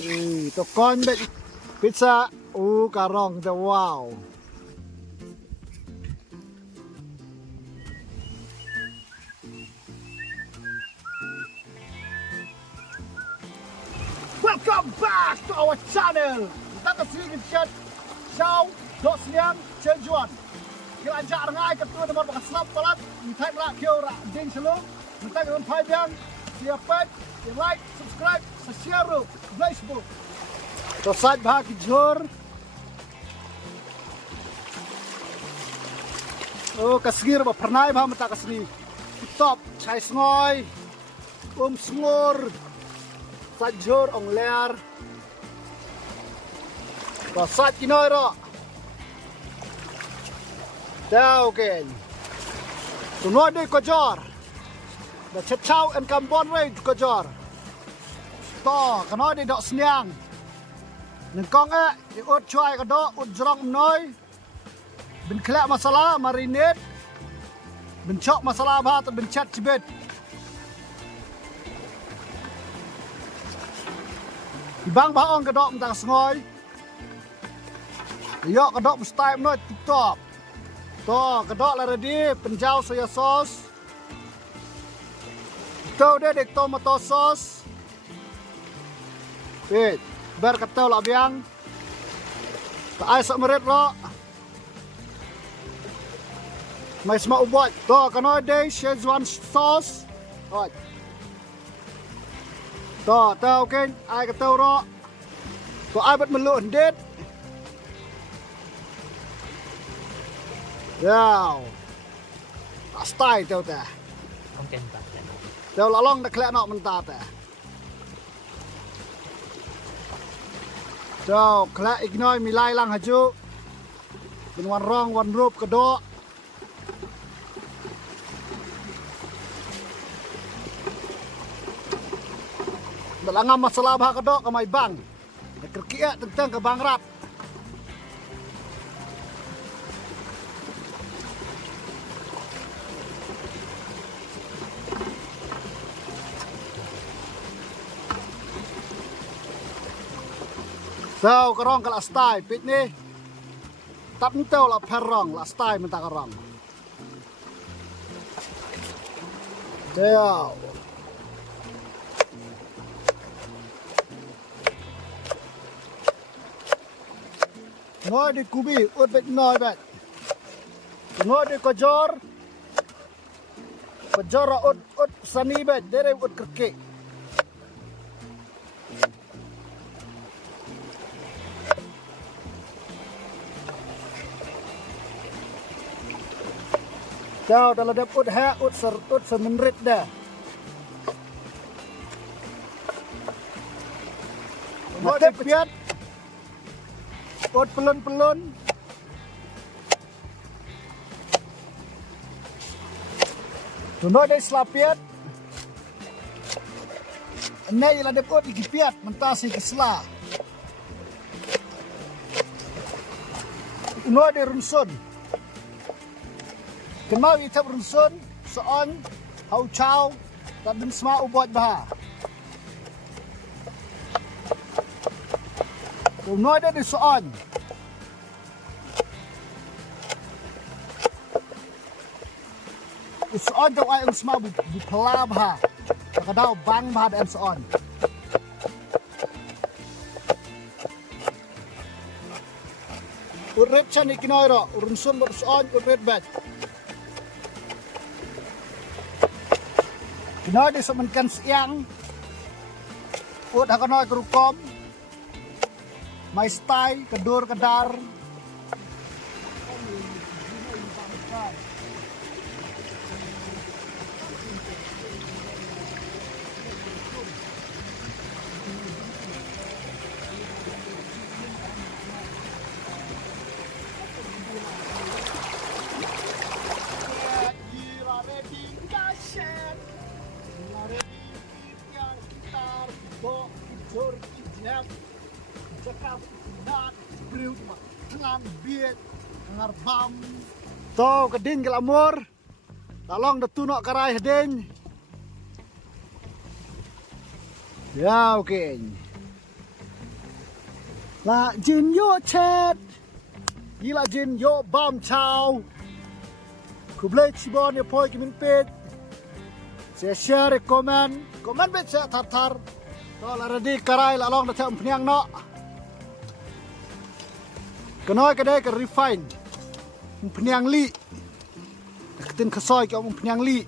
to con bet pizza karong the wow. Welcome back to our channel. Kita kesini chat Sao Dok Siang Cianjuan. Kita ajak rengai ketua nomor bakat selap palat. Minta rak kio rak ding selu. Minta dengan pai biang. Siapa yang like, subscribe, share ru Facebook. Tosat bah kijur. Kasgir ba pernai bah mata kasni. Top chai sngoy. Sngur. Sajur ong lear. Tosat kinoi ro. Tao ken. Tunoi dei kojor. Da chet chau en kambon rei kojor. To kanoi dei dok sniang. Neng kong di ut cuai kadok ut jerong noi. Ben kelak masalah marinate. Ben cok masalah bah atau ben chat cibet. Ibang baong kadok mentang sengoy. Yok kadok mustai menoi TikTok. To kadok la ready penjau soya sauce. To dia dek tomato sauce. Wait, ber katau la biang. Ta ai sak meret ro. Mai sma ubot. To kanoi dek Szechuan sauce. Oi. To tao ken ai katau ro. To ai bet melu ndet. Wow. Astai tao ta. Konten tak. Tao lalong nak kelak nak mentat ta. Tao kelak ignoi milai lang haju. Bin wan rong wan rup kedok. Belangam masalah bah kedok kamai bang. Kerkia tentang ke bang rap. So kerong kalau style pit ni. Tak mentau lah perong lah style mentah kerong. Jauh. Ngoi di kubi ut bet noi bet. Ngoi di kojor. Kojor ut sani bet dere ut kerke. Kau dalam dap ut ha ut semenrit dah. Ngoi di piat. Ut pelun-pelun. Tunoi dei slapiat. Nei la dep ut ikipiat mentasi kesla. Tunoi dei runsun. Kenal itap runsun soon hau chow tak bin sma ubot bah. Tunoi dei soon. Soon tu ai sma bu pelab ha. Kadau bang bah dan soon. Urip chan ikinoi ro runsun bot soon urip bet. Kinoi di semenkan siang. Ut hakanoi kerukom. My style, kedur, kedar. Cakap nak beriu dengan biet dengan bam. To keding kelamur. Talong detunok karai heding. Ya oke. là jin yo chat yi là jin yo bam chào ku blai chibon ye poi kimin page share comment bet sẽ thar to là ready karai la long da cham phniang no cái nói cái đây cái refine phniang li cái tin khasoi cái ông phniang li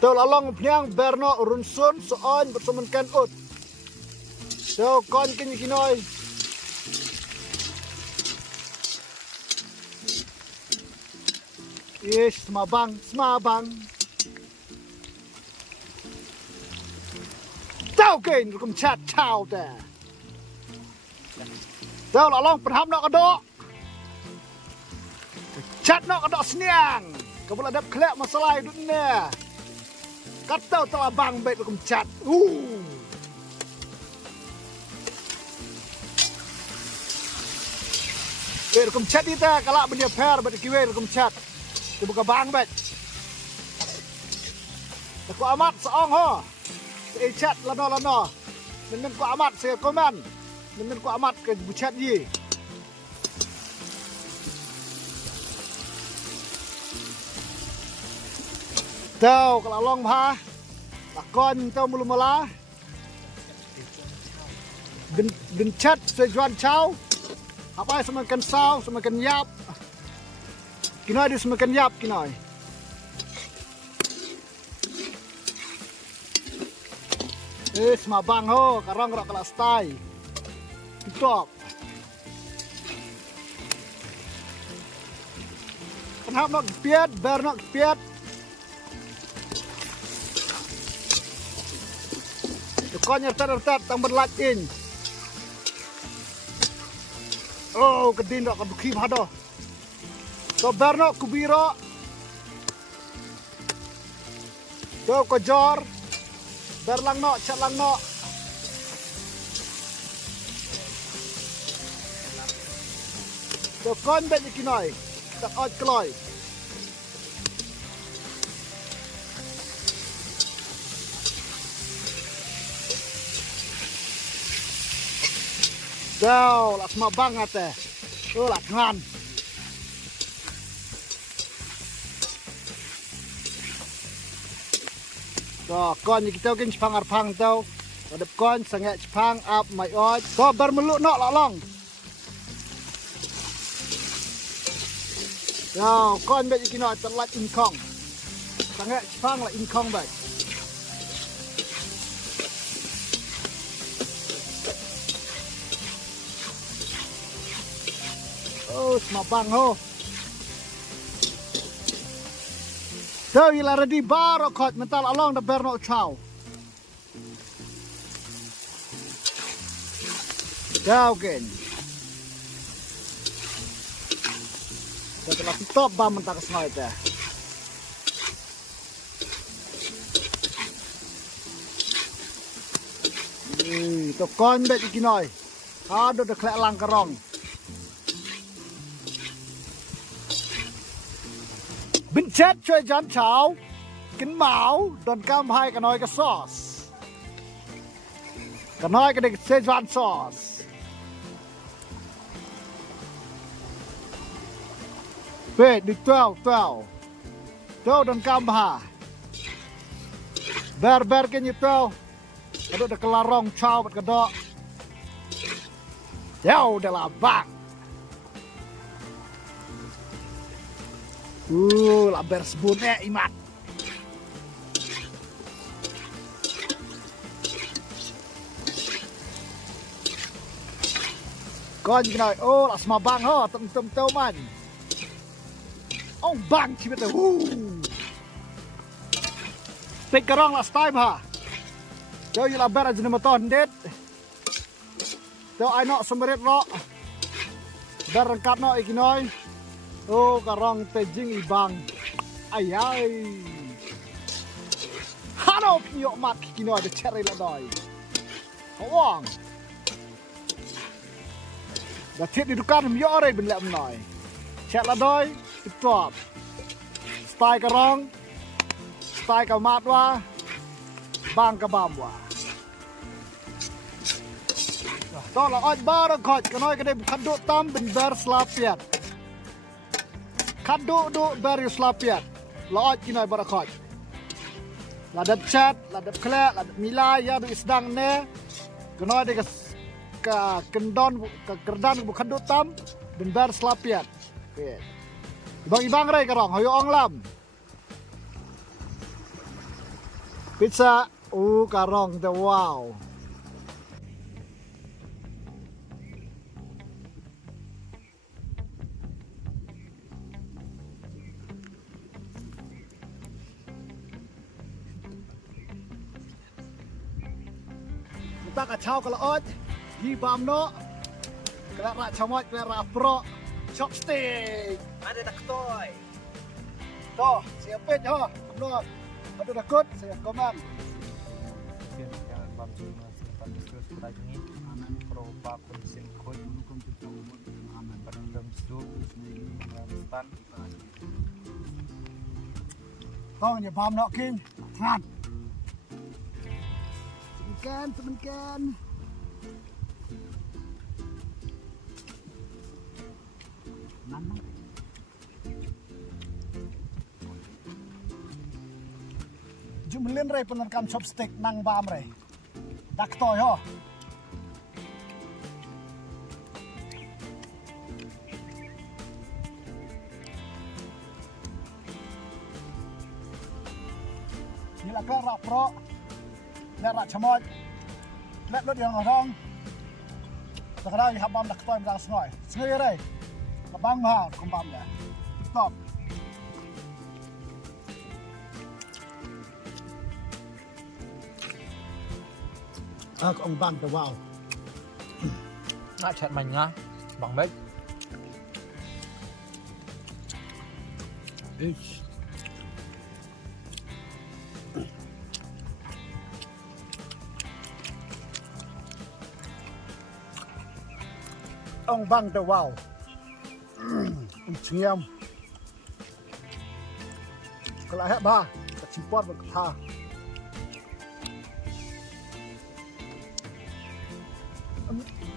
tao là long phniang berno runsun so on bersemenkan ut tao con cái nói yes smabang tao kênh cũng chat chào ta tao là long phần hâm nó có đó chat nó có đó sniang kau boleh dapat kelak masalah hidup ni kata telah bang bet cũng chat bet cũng chat đi ta kalau benda pair bet kiwe cũng chat tu bukan bang bet aku amat seong ho se chat lano mình có amat se comment mình có amat ke chat gì tao kalau long pha là con tao mulu mala đừng chat se juan chao apa semakin sao semakin yap kinoi dia semakin yap kinoi semabang ho karang rak kala style top kenapa nak piat ber nak piat con nyertat tang berlat in oh kedin rak keduki hado to ber nak kubiro to kojor ber lang no chat lang no to con bet như kinoi tak ot kloi Đâu là mà băng à tè là ngan to con như kita kin chpang arphang tau adep con sange chpang ap mai oi to bermelu no la long Đâu con bet như kinoi tang lat in kong sange chpang la in kong bai semabang ho tao ila ready bar khot mental along the berno chao tao gen setelah top bam mentak snoi ta to con bet ikinoi ado de klek lang karong Bình chết chơi chán cháo kính máu đòn cam hai cái nói cái sauce cái nói cái Szechuan sauce về đi tuao đòn cam hà ber cái như tuao ada de kelarong chao bat kedok jauh de la bang la bersebut imat. Con gì nói, là mà bang ho, tâm tâu man. Ông bang chỉ biết là Take cái rong last time ha. Cho như là bé là mà to đét. Cho ai nọ semerit ro. Bé rangkat nọ iki nói. Cái rong tejing ibang. Ai ai. Hano pinyo mat iki nói de cherry la doi. Hawang. Đã thiết đi dukan hầm yo rồi bên lẹm nói. Chat la doi, top. Style cái rong. Style cái mat wa. Bang ka bam wa. to la oj bar khoj kanoi kade khaduk tam ben ber slapiat khaduk du ber slapiat la oj kinoi bar khoj la dat chat la dat kle la dat milai ya du isdang ne kanoi de ka kendon ka kerdan bu khaduk tam ben ber slapiat ibang rai karong hoyo ong lam pizza karong the wow kita kacau kalau ot di bamno kena rak camot kena rak pro chopstick Ada tak toy. to siapin ho no ada takut saya komen Jangan bambu simpan terus lagi. Aman pro bakun sim kod hukum kita aman berdam su stan. to nya bamno king ngan sebenkan Jumelin ray penerkam chopstick nang bam ray. Dak toy ho. Ni là cái rạp pro. Nè rạp chamoi. Lep lốt yang ngong. Tak ada yang habam dak toy mang snoi. Snoi ray. Labang ma kumbam ya. Stop. Ông băng từ vào Nak chat manya bang baik. ông băng từ vào chiêm cái lại hết ba chỉ pot và tha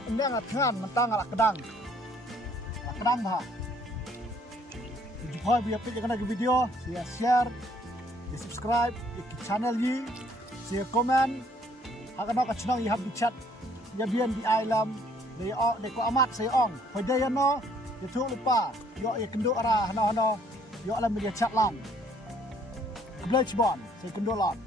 ini ngat ngan mentang alak kedang ha jumpa biar jangan lagi video saya share di subscribe di channel yi saya komen akan nak channel yi habis chat ya bian di island de ko amat saya ong pada ya no ya tu lupa yo ya kenduk arah no yo alam media chat lang belajar bon saya kenduk lang